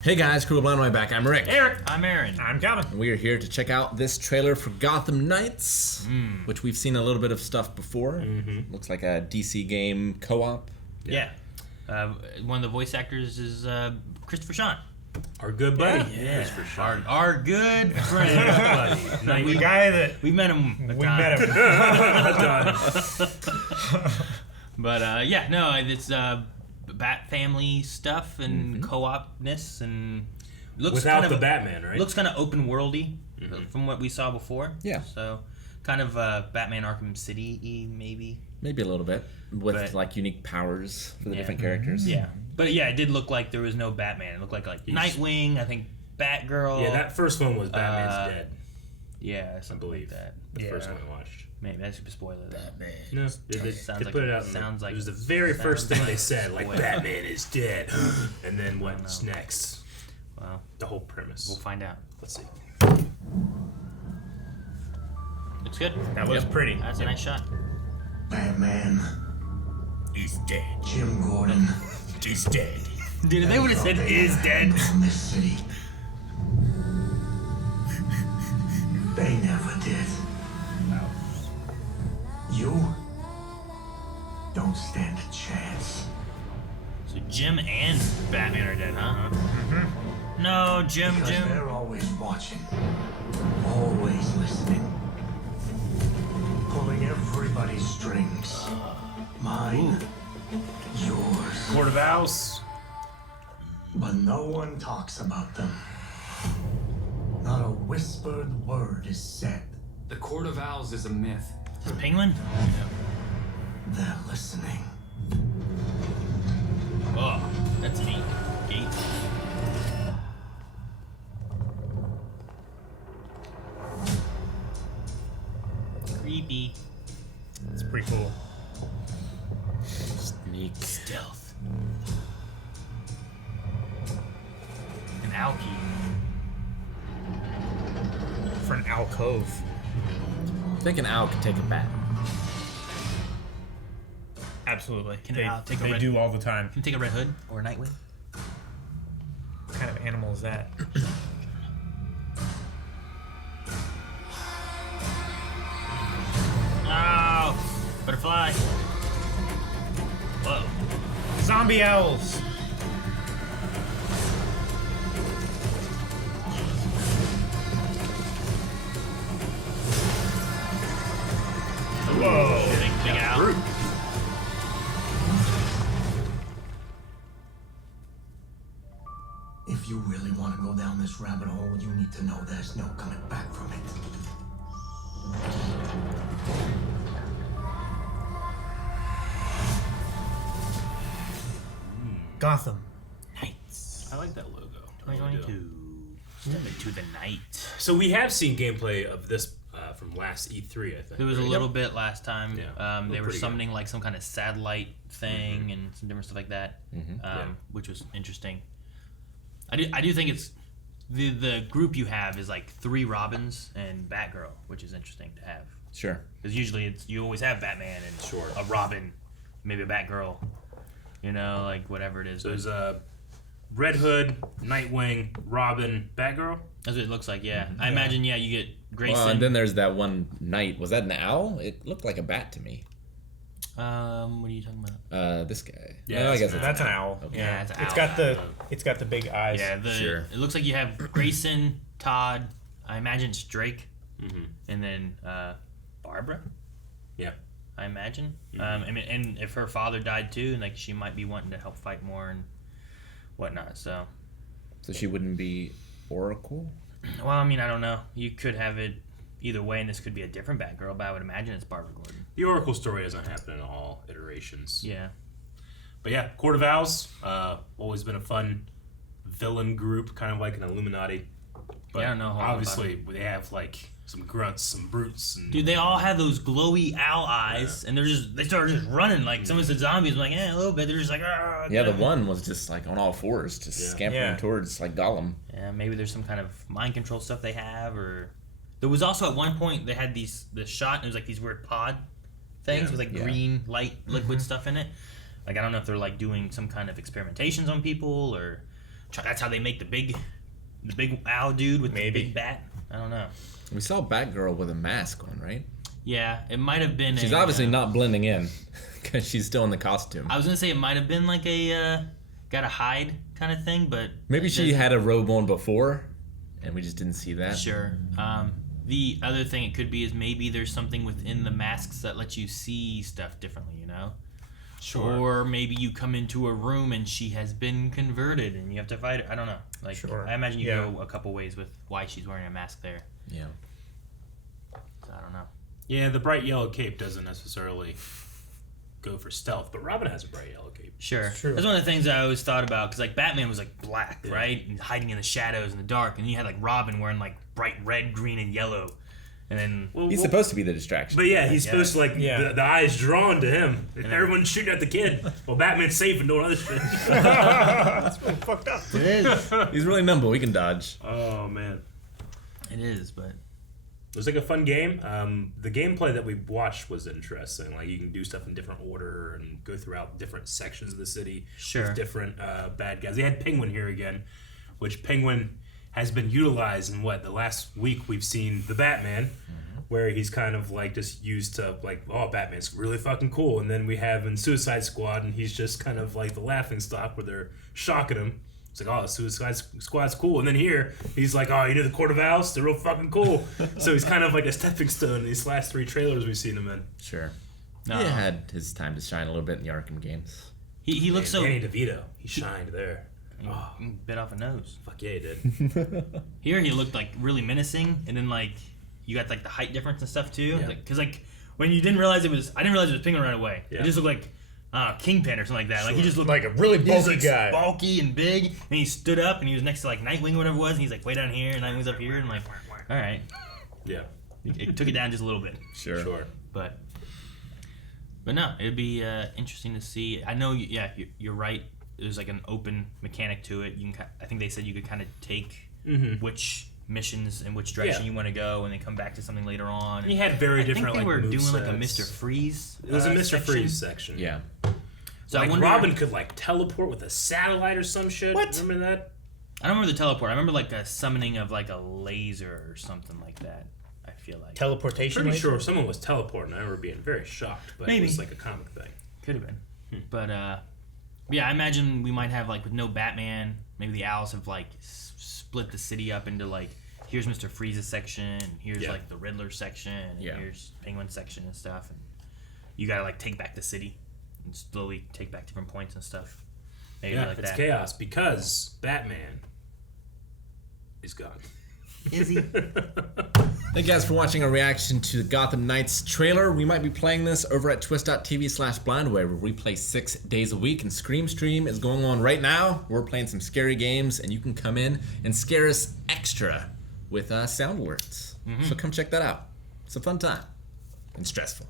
Hey guys, Cool Blind Way back. I'm Rick. Eric. I'm Aaron. I'm Calvin. And we are here to check out this trailer for Gotham Knights, which we've seen a little bit of stuff before. Looks like a DC game co-op. Yeah. One of the voice actors is Christopher Sean. Our good buddy. Yeah. Christopher Sean. Our good friend. The guy that we met him. we met him. But it's Bat family stuff and co-opness and looks Without kind of the Batman, right? Looks kind of open worldy from what we saw before. Yeah. So kind of Batman Arkham City-y maybe. Maybe a little bit with like unique powers for the different characters. Yeah. But yeah, it did look like there was no Batman. It looked like Nightwing, I think Batgirl. Yeah, that first one was Batman's Dead. Yeah, something like that. The first one I watched. Maybe that's a spoiler though. No, they put it out. It was the very first thing they said, like Batman is dead, and then what's next? Well, the whole premise. We'll find out. Let's see. Looks good. That looks pretty. That's a nice shot. Batman He's dead. Jim Gordon He's dead. Dude, if they would have said is dead. from this city. They never did. You don't stand a chance. So Jim and Batman are dead, huh? No, Jim. They're always watching, always listening, pulling everybody's strings. Mine, yours. Court of Owls. But no one talks about them. Not a whispered word is said. The Court of Owls is a myth. Is it Penguin? They're listening. Oh, that's neat. Gate. Creepy. It's pretty cool. Sneak. Stealth. An owl key. For an alcove. I think an owl could take a bat. Absolutely. Can an owl take a they red- do all the time. Can you take a Red Hood or a Nightwing? What kind of animal is that? Oh, butterfly. Whoa. Zombie owls. Whoa. Big owl. If you really want to go down this rabbit hole, you need to know there's no coming back from it. Gotham. Knights. I like that logo. 2022. Step into the night. So we have seen gameplay of this from last E3, I think. There was a little bit last time. Yeah. They were Pretty summoning like some kind of satellite thing and some different stuff like that, which was interesting. I do think it's the group you have is like 3 Robins and Batgirl, which is interesting to have. Sure. Because usually you always have Batman and a Robin, maybe a Batgirl, like whatever it is. So there's Red Hood, Nightwing, Robin, Batgirl. That's what it looks like. Yeah, I imagine. Yeah, you get Grayson. Well, and then there's that one knight. Was that an owl? It looked like a bat to me. What are you talking about? This guy. Yeah, No, I guess that's an owl. Okay. Yeah, it's an It's owl. got the big eyes. Yeah, Sure. It looks like you have Grayson, Todd. I imagine it's Drake, and then Barbara. Yeah. I imagine. And if her father died too, and like she might be wanting to help fight more and whatnot. So she wouldn't be Oracle? well, I mean, I don't know. You could have it either way, and this could be a different Batgirl, but I would imagine it's Barbara Gordon. The Oracle story doesn't happen in all iterations. Yeah. But yeah, Court of Owls, always been a fun villain group, kind of like an Illuminati. But Yeah, I don't know a whole lot obviously they have like some grunts, some brutes, and Dude, they all have those glowy owl eyes, and they start just running like some of the zombies. I'm like, a little bit. They're just like, ah. Yeah, the one was just like on all fours, just scampering towards like Gollum. Yeah, maybe there's some kind of mind control stuff they have, or there was also at one point they had the shot. And it was like these weird pod things with like green light liquid stuff in it. Like I don't know if they're like doing some kind of experimentations on people, or that's how they make the big owl dude with the big bat. I don't know. We saw Batgirl with a mask on, right? Yeah, it might have been. She's obviously not blending in because she's still in the costume. I was gonna say it might have been like a gotta hide kind of thing, but maybe she had a robe on before, and we just didn't see that. Sure. The other thing it could be is maybe there's something within the masks that lets you see stuff differently, you know? Sure. Or maybe you come into a room and she has been converted and you have to fight her. I don't know. Like, sure. I imagine you go a couple ways with why she's wearing a mask there. Yeah. So I don't know. Yeah, the bright yellow cape doesn't necessarily go for stealth, but Robin has a bright yellow cape. Sure. That's one of the things I always thought about, because like Batman was like black, right? And hiding in the shadows in the dark, and you had like Robin wearing like bright red, green, and yellow. And then he's supposed to be the distraction. But yeah, he's supposed to the eyes drawn to him. And everyone's shooting at the kid. Well, Batman's safe and doing other shit. That's really fucked up. It is. He's really nimble. He can dodge. Oh man. It is, but it was like a fun game. The gameplay that we watched was interesting. Like you can do stuff in different order and go throughout different sections of the city with different bad guys. They had Penguin here again, which Penguin has been utilized in the last week we've seen the Batman, where he's kind of like just used to like, oh, Batman's really fucking cool. And then we have in Suicide Squad, and he's just kind of like the laughing stock where they're shocking him. It's like, oh, the Suicide Squad's cool. And then here, he's like, oh, you know the Court of Owls? They're real fucking cool. So he's kind of like a stepping stone in these last 3 trailers we've seen him in. Sure. He had his time to shine a little bit in the Arkham games. He looks so... Danny DeVito, he shined there. Oh, bit off a nose. Fuck yeah, he did. Here he looked like really menacing, and then like you got like the height difference and stuff too. Because like when you didn't realize I didn't realize it was Penguin right away. Yeah. It just looked like Kingpin or something like that. Sure. Like he just looked like a really bulky guy, bulky and big. And he stood up and he was next to like Nightwing or whatever it was, and he's like way down here, and Nightwing's up here, and I'm like, all right, yeah, it took it down just a little bit. Sure. But no, it'd be interesting to see. I know, you're right. There's like an open mechanic to it. I think they said you could kind of take which missions and which direction you want to go, and then come back to something later on. And you had very different. I think they were doing like a Mr. Freeze. It was a Mr. Freeze section. Yeah. So like Robin could like teleport with a satellite or some shit. What? Remember that? I don't remember the teleport. I remember like a summoning of like a laser or something like that. I feel like teleportation. Pretty sure someone was teleporting. I remember being very shocked, but maybe it was like a comic thing. Could have been, but yeah, I imagine we might have like with no Batman. Maybe the Owls have like split the city up into like, here's Mr. Freeze's section, and here's like the Riddler section, and here's Penguin section and stuff, and you gotta like take back the city and slowly take back different points and stuff. Maybe like it's that. chaos because Batman is gone. Is he? Thank you guys for watching our reaction to the Gotham Knights trailer. We might be playing this over at twist.tv/blindway, where we play 6 days a week, and Scream Stream is going on right now. We're playing some scary games, and you can come in and scare us extra with sound alerts. So come check that out. It's a fun time and stressful.